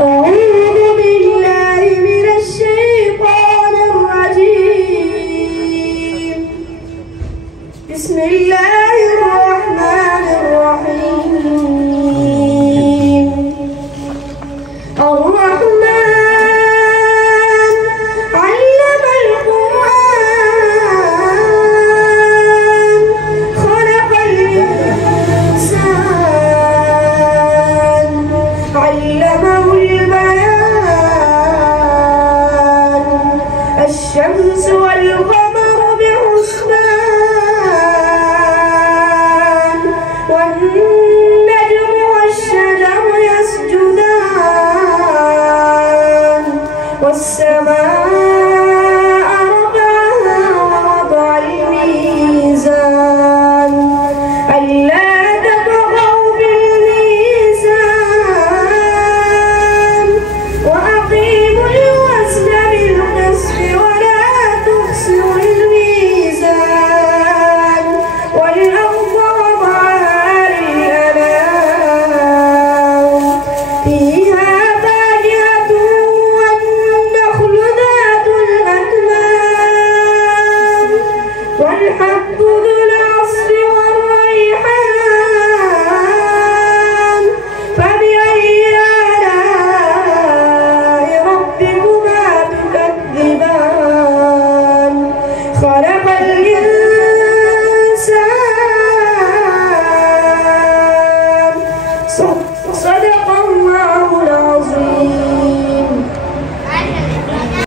أعوذ بالله من الشيطان الرجيم. بسم الله الرحمن الرحيم. الرحمن علم القرآن خلق الإنسان علمه البيان الشمس والقمر بحسبان والنجم والشجر يسجدان والسماء رفعها ووضع الميزان ألا تطغوا في الميزان وأقيموا الوزن بالقسط ولا تخسروا الميزان والأرض وضعها للأنام فيها فاكهة والنخل ذات الأكمام والحب ذو العصف والريحان فبأي آلاء ربكما تكذبان خلق